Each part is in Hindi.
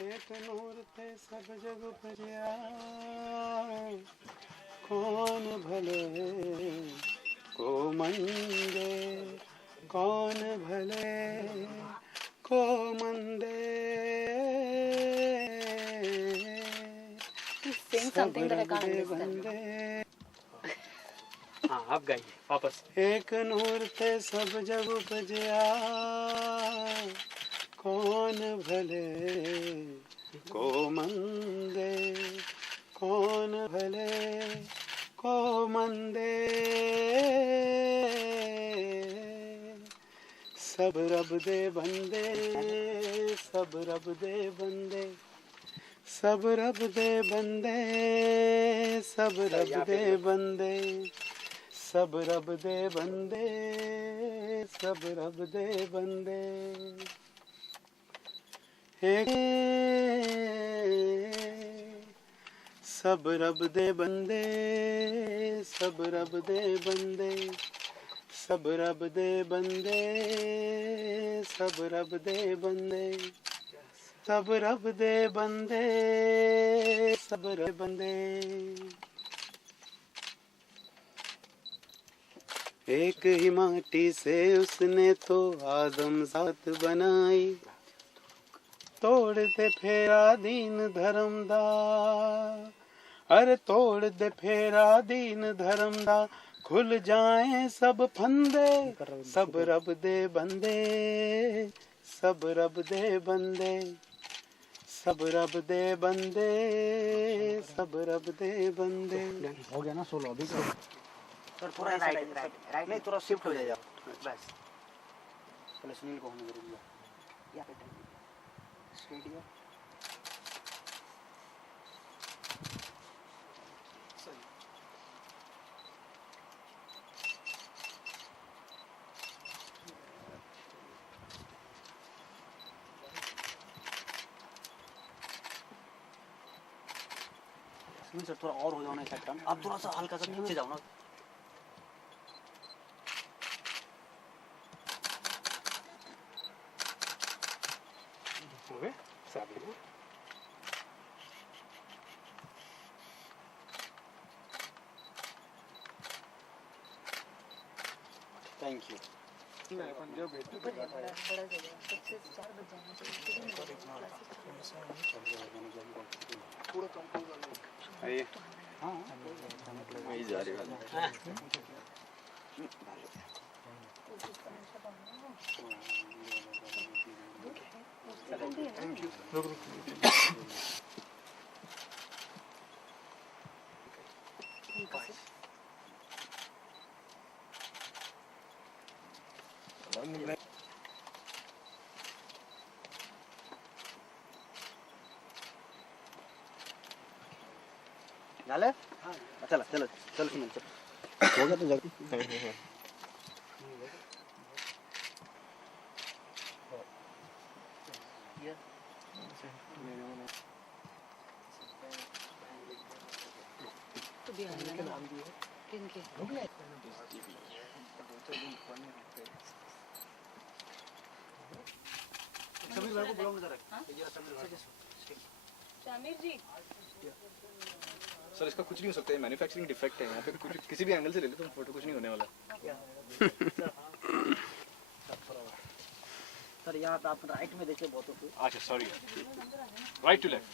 एक नूर थे सब जग उपजया, कौन भले को मंदे, कौन भले को मंदे। Sing something that I can't understand. हाँ आप गाइए वापस। एक नूर थे सब जग उपजया, कौन भले को मंदे, कौन भले को मंदे। सब रब दे बंदे, सब रब दे बंदे, सब रब दे बंदे, सब रब दे बंदे, सब रब दे बंदे, सब रब दे बंदे। सब रब दे बंदे, सब रब दे बंदे, सब रब दे बंदे, सब रब दे बंदे, सब रब दे बंदे, सब रब बंदे। एक ही माटी से उसने तो आदम जात बनाई, तोड़ दे फेरा दीन धर्म दा, अरे तोड़ दे फेरा दीन धर्म दा, खुल जाए सब फंदे। सब रब दे बंदे, सब रब दे बंदे, सब रब दे बंदे, सब रब दे बंदे। हो गया ना सोलो अभी तो सर थोड़ा राइट राइट नहीं थोड़ा शिफ्ट हो जाएगा बस। पहले सुनील को होने दे, या पे स्टूडियो सर थोड़ा और हो जाओ ना इस टर्न। आप थोड़ा सा हल्का सा नीचे जाओ ना। हो गए सब लोग। Thank you. आइए हाँ वही जा रही है। Thank you. डाले चलो चलो चलो सुनिए चलो हो गया तो जल्दी तो भी आएगा ना किनके सभी लोगों को बुलाओ इधर शामिर जी। सर इसका कुछ नहीं हो सकता है, मैन्युफैक्चरिंग डिफेक्ट है यहाँ पे, कुछ किसी भी एंगल से ले लो तुम फोटो, कुछ नहीं होने वाला। सर यहाँ पे आप राइट में देखिए बहुत तो अच्छा सॉरी, राइट टू लेफ्ट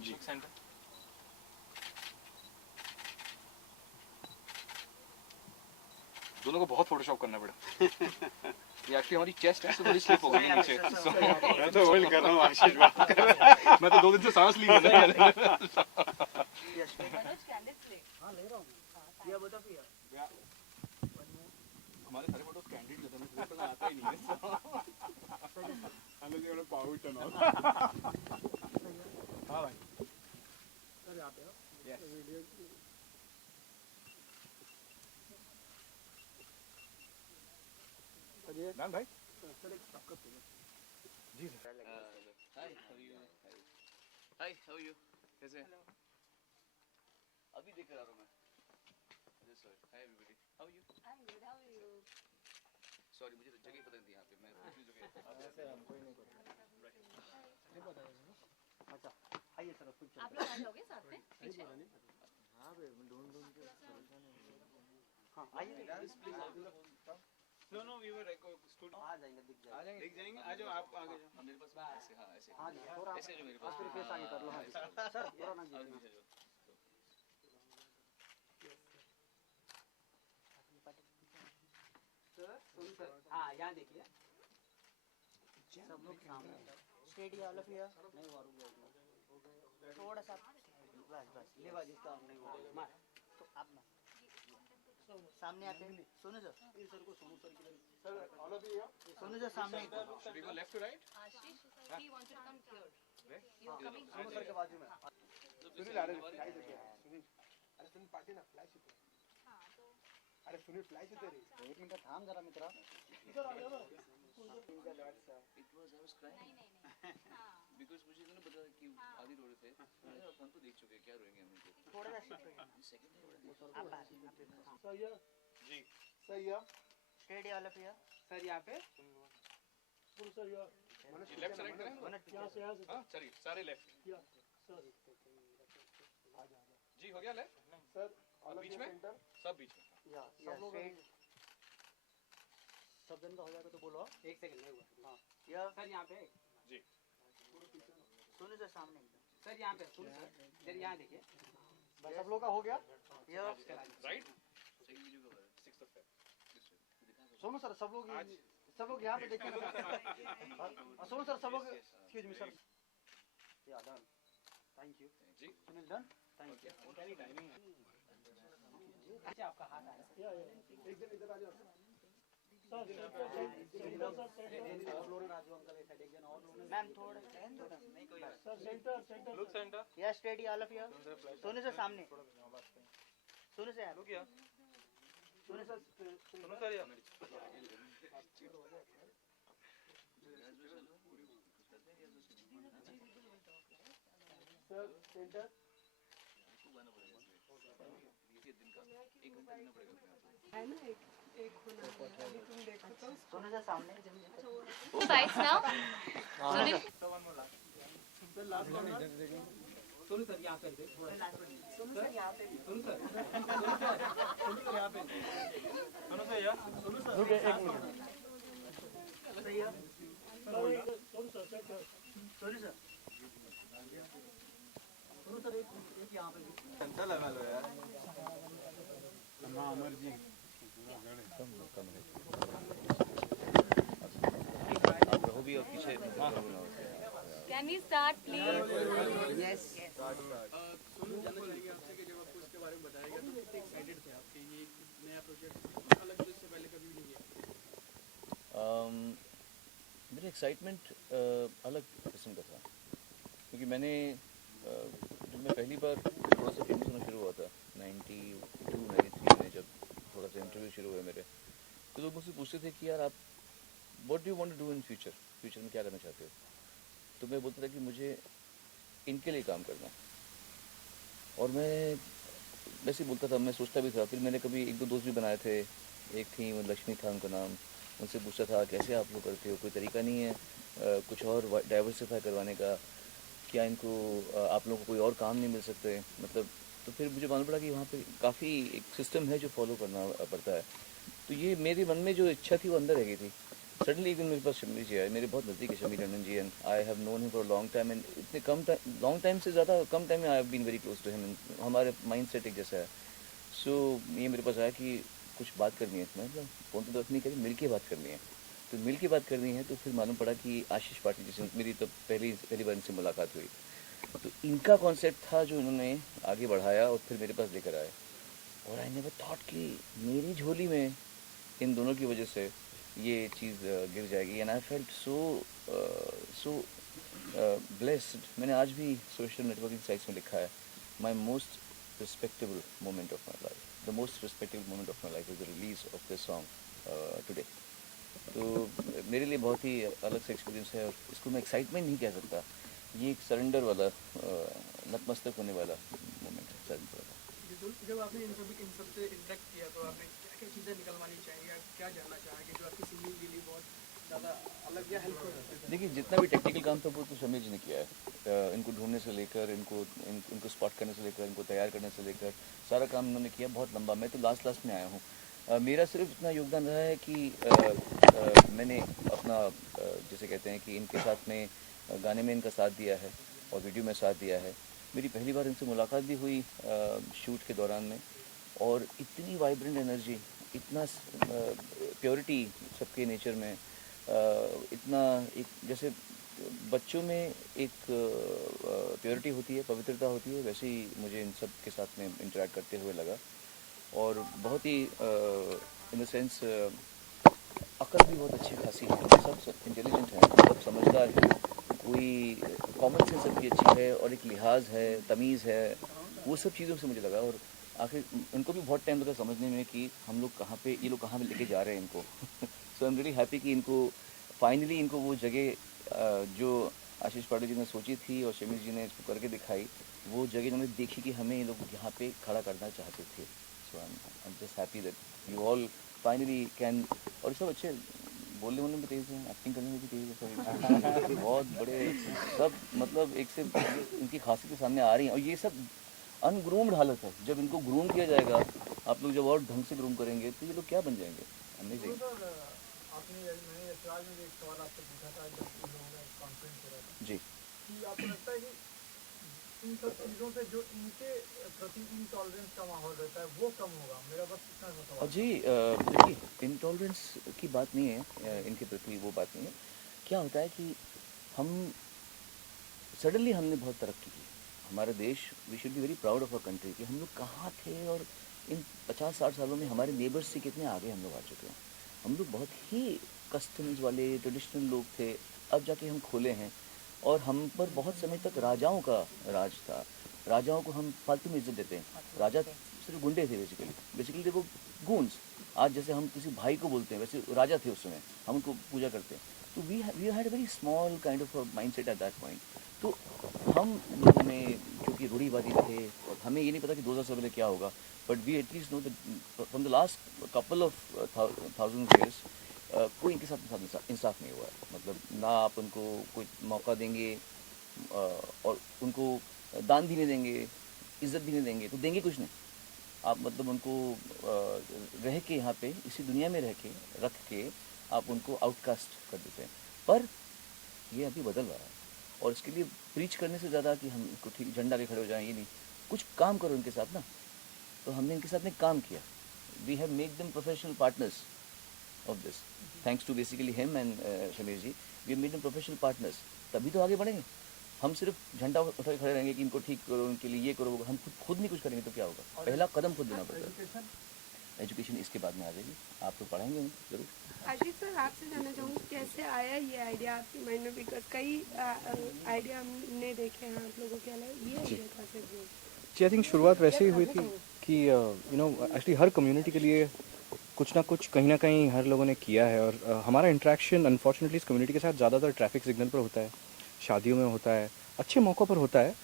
जी सेंटर। दोनों को बहुत फोटोशॉप करना पड़ा। ये एक्चुअली हमारी चेस्ट है तो थोड़ी स्लिप हो गई नीचे। मैं तो वही कर रहा हूँ, आशीष बात कर रहा है। मैं तो 2 दिन से सांस ली नहीं। मनोज कैंडिड्स ले। हाँ ले रहा हूँ ये बता फिर हमारे सारे फोटोज कैंडिड लेते हैं, मुझे तो आता ही नहीं है। हम लोग ये पाउच है ना। हाँ भाई सर यहाँ पे यस मैम भाई जी सर। हाय हाउ यू कैसे हैं? अभी देख कर आ रहा हूँ मैं। अरे sir hi everybody how you? I am good, how are you? Sorry मुझे तो जगह पता नहीं थी यहाँ पे, मैं दूसरी जगह। ऐसे हम कोई नहीं आइए सर कुछ आप लोग आ जाओगे साथ में पीछे? हाँ आइए नो वी वर स्टूडियो आ जाएंगे दिख जाएगा दिख जाएंगे। आ जाओ आप आगे जाओ। मेरे पास ऐसे हाँ ऐसे हाँ जी थोड़ा ऐसे जो मेरे बस फिर फेस आगे कर लो हाँ जी सर थोड़ा ना पास जी हाँ यहाँ देखिए सब लोग सामने स्टेडी ऑल ऑफ हियर नहीं हुआ रुक जाओ थोड़ा सा बस बस ले बाज इसका नहीं हुआ मार तो आप ना सामने आते हैं सोनू सर इन सर को सोनू सर की sir all of here Sonu sir सामने Should we go left to right? Ashish he wants you to come here. Where? You are coming. Sonu sir के बाजू में सुनील अरे फ्लाइट होते हैं सुनील अरे सुनील पार्टी ना फ्लाइट होते हैं अरे सुनील फ्लाइट होते रे एक मिनट थाम जरा मित्रा It was I was crying because मुझे तो नहीं पता कि आदि रो रहे थे। मैंने अपन तो देख चुके हैं, क्या रोएंगे हम इनको। थोड़ा सा शिफ्ट हो Second day जी सही है steady all of here sir यहाँ पे लेफ्ट साइड करें? हाँ चलिए सारे लेफ्ट। जी हो गया लेफ्ट? सर बीच में? सब बीच में। या स्ट्रेट सब जन का हो जाएगा तो बोलो एक सेकंड नहीं हुआ हाँ या सर यहाँ पे जी सोनू सर सामने सर यहाँ पे सुन सर इधर यहाँ देखिए बस सब लोग का हो गया या राइट सेकंड वीडियो कब है 6th of Feb Sonu sir सब लोग यहाँ पे देखिए सोनू सर सब लोग एक्सक्यूज मी सर या डन थैंक यू जी सुनील डन थैंक यू अच्छा आपका हाथ आया एक दिन इधर आ जाओ और लोग राजू अंकल एक साइड एक जन और लोग मैम थोड़ा नहीं कोई सर सेंटर लुक सेंटर या steady all of here Sonu sir सामने सोनू सर लुक या सोनू सर या सर सेंटर दिन का 1 घंटा देना पड़ेगा सोनू सर सामने Two bites now. Sunil. Sonu sir यहाँ पे सोनू सर यहाँ पे सोनू सर यहाँ पे सोनू सर यहाँ सोनू सर रुके एक मिनट सोनू सर एक यहाँ पे घंटा लगा लो यार हाँ अमर जी आप रहो भी और पीछे Can we start please? Yes Sonu जानना चाहेंगे आपसे कि जब आपको इसके बारे में बताया गया तो कितने एक्साइटेड थे आपके ये नया प्रोजेक्ट अलग जो इससे पहले कभी भी नहीं किया मेरा एक्साइटमेंट अलग किस्म का था क्योंकि मैंने जब मैं पहली बार थोड़ा सा फेमस होना शुरू हुआ था 92-93 में जब थोड़ा सा इंटरव्यू शुरू हुए मेरे तो लोग मुझसे पूछते थे कि यार आप what do you want to do in future में क्या करना चाहते हो तो मैं बोलता था कि मुझे इनके लिए काम करना है और मैं वैसे ही बोलता था मैं सोचता भी था फिर मैंने कभी 1-2 दोस्त भी बनाए थे एक थी वो लक्ष्मी था उनका नाम उनसे पूछता था कैसे आप लोग करते हो कोई तरीका नहीं है कुछ और डाइवर्सिफाई करवाने का क्या इनको आप लोगों को कोई और काम नहीं मिल सकते मतलब तो फिर मुझे मालूम पड़ा कि वहाँ पे काफ़ी एक सिस्टम है जो फॉलो करना पड़ता है तो ये मेरे मन में जो इच्छा थी वो अंदर रह गई थी सडनली एक दिन मेरे पास शमी जी आए मेरे बहुत नज़दीक है Shami Tandon ji and I have known him for long time and इतने लॉन्ग टाइम से ज़्यादा कम टाइम में I have been very close to him हमारे माइंड सेट एक जैसा है सो ये मेरे पास आया कि कुछ बात करनी है मतलब फोन तो बात नहीं करी मिल के बात करनी है तो मिल के बात करनी है तो फिर मालूम पड़ा कि आशीष पाटिल जी से मेरी तो पहली बार इनसे मुलाकात हुई तो इनका कॉन्सेप्ट था जो इन्होंने आगे बढ़ाया और फिर मेरे पास लेकर आए और आई नेवर थॉट कि मेरी झोली में इन दोनों की वजह से ये चीज़ गिर जाएगी and I felt so blessed मैंने आज भी सोशल नेटवर्किंग साइट्स में लिखा है my most respectable moment of my life the most respectable moment of my life is the release of this song today तो मेरे लिए बहुत ही अलग से एक्सपीरियंस है और इसको मैं एक्साइटमेंट नहीं कह सकता ये एक सरेंडर वाला नतमस्तक होने वाला मोमेंट है सरेंडर वाला जब आपने इन सबसे इंटरेक्ट किया तो आपने क्या क्या चीज़ें निकलवानी चाहिए या क्या जानना चाहेंगे जो आपकी सिंगिंग के लिए बहुत देखिए जितना भी टेक्निकल काम था वो तो शमीर जी ने किया है। इनको ढूंढने से लेकर इनको स्पॉट करने से लेकर इनको तैयार करने से लेकर सारा काम इन्होंने किया बहुत लंबा। मैं तो लास्ट में आया हूँ। मेरा सिर्फ इतना योगदान रहा है कि मैंने अपना जैसे कहते हैं कि इनके साथ में गाने में इनका साथ दिया है और वीडियो में साथ दिया है। मेरी पहली बार इनसे मुलाकात भी हुई शूट के दौरान में, और इतनी वाइब्रेंट एनर्जी, इतना प्योरिटी सबके नेचर में, इतना एक जैसे बच्चों में एक प्योरिटी होती है, पवित्रता होती है, वैसे ही मुझे इन सब के साथ में इंटरेक्ट करते हुए लगा। और बहुत ही इन द सेंस अकल भी बहुत अच्छी खासी है, सब इंटेलिजेंट हैं, सब समझदार हैं, कोई कॉमन सेंस सबकी अच्छी है और एक लिहाज है, तमीज़ है, वो सब चीज़ों से मुझे लगा। और आखिर उनको भी बहुत टाइम लगा समझने में कि हम लोग कहाँ पे, ये लोग कहाँ पे लेके जा रहे हैं इनको। सो आई एम रियली हैप्पी कि इनको फाइनली इनको वो जगह जो आशीष पांडे जी ने सोची थी और शमीर जी ने इसको करके दिखाई, वो जगह उन्होंने देखी कि हमें ये लोग यहाँ पे खड़ा करना चाहते थे। So I am just happy that you all finally can. और सब अच्छे बोलने में भी तेज़ हैं, एक्टिंग करने में भी तेज़ है, बहुत बड़े सब, मतलब एक से इनकी खासियतें सामने आ रही हैं। और ये सब अनग्रूम्ड हालत है, जब इनको ग्रूम किया जाएगा, आप लोग जब और ढंग से ग्रूम करेंगे तो ये लोग क्या बन जाएंगे। अमेजिंग। मैंने यशराज में एक सवाल आपसे पूछा था जब इन लोगों का कॉन्फ्रेंस हो रहा था जी कि आपको लगता है कि इन सब चीज़ों से जो इनके प्रति इंटॉलरेंस का माहौल रहता है वो कम होगा? मेरा बस इतना सा सवाल। और जी देखिए इंटॉलरेंस की बात नहीं है, इनके प्रति वो बात नहीं है। क्या होता है कि हम सडनली हमने बहुत तरक्की की, हमारा देश, we should be very proud of our country कि हम लोग कहाँ थे और इन 50-60 सालों में हमारे नेबर्स से कितने आगे हम लोग आ चुके हैं। हम लोग बहुत ही कस्टम्स वाले ट्रेडिशनल लोग थे, अब जाके हम खुले हैं। और हम पर बहुत समय तक राजाओं का राज था, राजाओं को हम फालतू में इज्जत देते हैं। राजा सिर्फ गुंडे थे बेसिकली देखो गूंज। आज जैसे हम किसी भाई को बोलते हैं वैसे राजा थे उस समय, हम उनको पूजा करते हैं। तो we had very small kind of mind set at that point. तो हम लोगों में क्योंकि रूढ़ीवादी थे, और हमें ये नहीं पता कि 2000 से पहले क्या होगा, but we at least know that from the last couple of thousand years कोई इनके साथ इंसाफ नहीं हुआ है। मतलब ना आप उनको कोई मौका देंगे और उनको दान भी नहीं देंगे, इज्जत भी नहीं देंगे, तो देंगे कुछ नहीं। आप मतलब उनको रह के यहाँ पे इसी दुनिया में रख के आप उनको आउटकास्ट कर देते हैं। पर ये अभी बदल रहा है, और इसके लिए प्रीच करने से ज़्यादा कि हम इनको ठीक झंडा के खड़े हो जाएं, ये नहीं, कुछ काम करो इनके साथ ना। तो हमने इनके साथ में काम किया, we have make them professional partners of this, thanks to basically him and Shamir ji, we made them professional partners. तभी तो आगे बढ़ेंगे। हम सिर्फ झंडा उठा के खड़े रहेंगे कि इनको ठीक करो, उनके लिए ये करो, हम खुद नहीं कुछ करेंगे तो क्या होगा। पहला कदम खुद देना पड़ेगा। एजुकेशन इसके बाद में आ जाएगी, आप तो पढ़ाएंगे जरूर। आशीष सर, आपसे जानना चाहूँगी कैसे आया ये आइडिया आपके माइंड में? बिकॉज कई आइडिया हमने देखे हैं आप लोगों के अलग, ये आइडिया कैसे हुआ? जी आई थिंक शुरुआत वैसे ही हुई थी कि you know actually her community के लिए कुछ ना कुछ कहीं ना कहीं हर लोगों ने किया है। और हमारा इंटरेक्शन अनफॉर्चुनेटली इस कम्युनिटी के साथ ज़्यादातर ट्रैफिक सिग्नल पर होता है, शादियों में होता है, अच्छे मौक़ों पर होता है,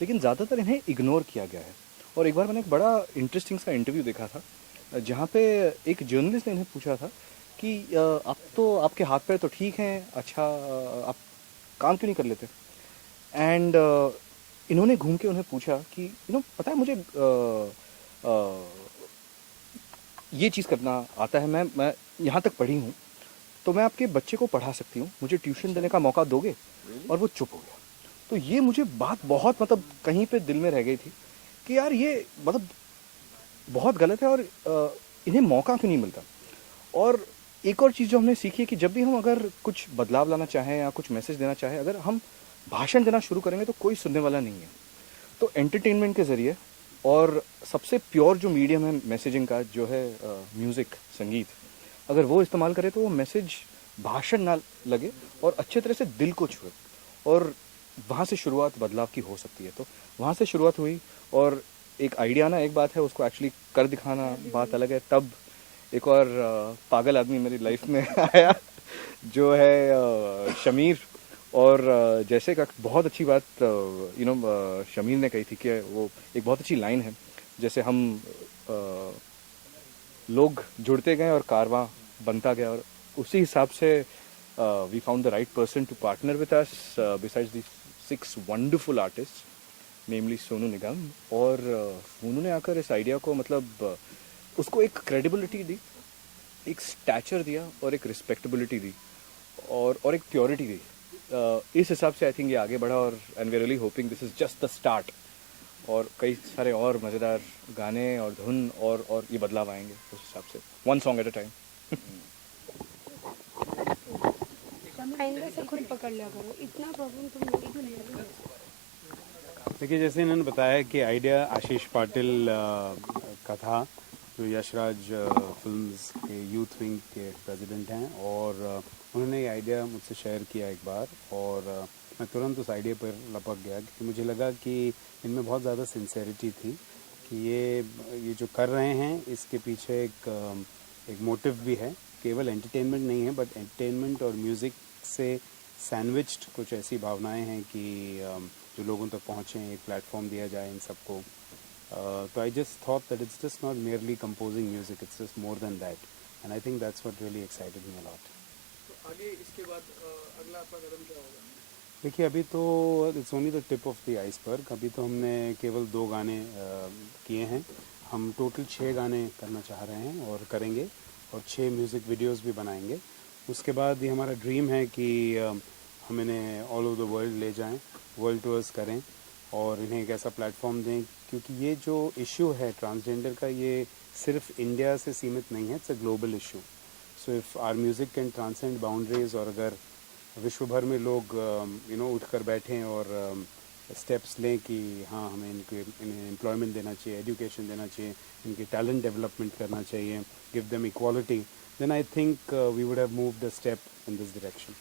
लेकिन ज़्यादातर इन्हें इग्नोर किया गया है। और एक बार मैंने एक बड़ा इंटरेस्टिंग सा इंटरव्यू देखा था जहाँ पे एक जर्नलिस्ट ने इन्हें पूछा था कि आप तो आपके हाथ पैर तो ठीक हैं, अच्छा आप काम क्यों नहीं कर लेते? एंड इन्होंने घूम के उन्हें पूछा कि यू नो पता है मुझे ये चीज़ करना आता है, मैं यहाँ तक पढ़ी हूँ, तो मैं आपके बच्चे को पढ़ा सकती हूँ, मुझे ट्यूशन देने का मौका दोगे? और वो चुप हो गया। तो ये मुझे बात बहुत मतलब कहीं पे दिल में रह गई थी कि यार ये मतलब बहुत गलत है, और इन्हें मौका क्यों नहीं मिलता। और एक और चीज़ जो हमने सीखी है कि जब भी हम अगर कुछ बदलाव लाना चाहें या कुछ मैसेज देना चाहें, अगर हम भाषण देना शुरू करेंगे तो कोई सुनने वाला नहीं है। तो एंटरटेनमेंट के ज़रिए, और सबसे प्योर जो मीडियम है मैसेजिंग का जो है म्यूज़िक, संगीत, अगर वो इस्तेमाल करें तो वो मैसेज भाषण ना लगे और अच्छे तरह से दिल को छुए, और वहाँ से शुरुआत बदलाव की हो सकती है। तो वहाँ से शुरुआत हुई, और एक आइडिया ना एक बात है, उसको एक्चुअली कर दिखाना बात अलग है। तब एक और पागल आदमी मेरी लाइफ में आया जो है शमीर। और जैसे का बहुत अच्छी बात यू नो शमीर ने कही थी कि वो एक बहुत अच्छी लाइन है, जैसे हम लोग जुड़ते गए और कारवां बनता गया, और उसी हिसाब से we found the right person to partner with us besides these 6 wonderful artists, namely Sonu Nigam. और सोनू ने आकर इस आइडिया को मतलब उसको एक क्रेडिबिलिटी दी, एक स्टैचर दिया और एक रिस्पेक्टेबिलिटी दी और एक प्योरिटी दी. इस हिसाब से आई थिंक ये आगे बढ़ा और and we really hoping this is just the start. और कई सारे और मज़ेदार गाने और धुन और ये बदलाव आएंगे उस हिसाब से, one song at a time. आइंदा से खुद पकड़ लिया करो, इतना प्रॉब्लम तुम मेरी को नहीं है. देखिए, जैसे इन्होंने बताया कि आइडिया आशीष पाटिल का था, जो यशराज फिल्म्स के यूथ विंग के प्रेसिडेंट हैं, और उन्होंने ये आइडिया मुझसे शेयर किया एक बार और मैं तुरंत उस आइडिया पर लपक गया क्योंकि मुझे लगा कि इनमें बहुत ज़्यादा सिंसेरिटी थी कि ये जो कर रहे हैं इसके पीछे एक मोटिव भी है. केवल एंटरटेनमेंट नहीं है, बट एंटरटेनमेंट और म्यूज़िक से सैंडविच्ड कुछ ऐसी भावनाएं हैं कि जो लोगों तक पहुँचें, एक प्लेटफॉर्म दिया जाए इन सबको. तो I just thought that it's just not merely composing music, it's just more than that, and I think that's what really excited me a lot. तो आगे इसके बाद अगला आपका कदम क्या होगा? देखिए, अभी तो it's only the tip of the iceberg. अभी तो हमने केवल 2 गाने किए हैं. हम टोटल 6 गाने करना चाह रहे हैं और करेंगे, और 6 म्यूज़िक वीडियोस भी बनाएंगे. उसके बाद ये हमारा ड्रीम है कि हम इन्हें ऑल ओवर द वर्ल्ड ले जाएं, वर्ल्ड टूर्स करें और इन्हें एक ऐसा प्लेटफॉर्म दें, क्योंकि ये जो इशू है ट्रांसजेंडर का, ये सिर्फ इंडिया से सीमित नहीं है, it's a global issue. So if our music can transcend boundaries, और अगर विश्व भर में लोग उठ कर बैठें और स्टेप्स लें कि हाँ, हमें इन्हें एम्प्लॉयमेंट देना चाहिए, एजुकेशन देना चाहिए, इनकी टैलेंट डेवलपमेंट करना चाहिए, give them equality, then I think we would have moved a step in this direction.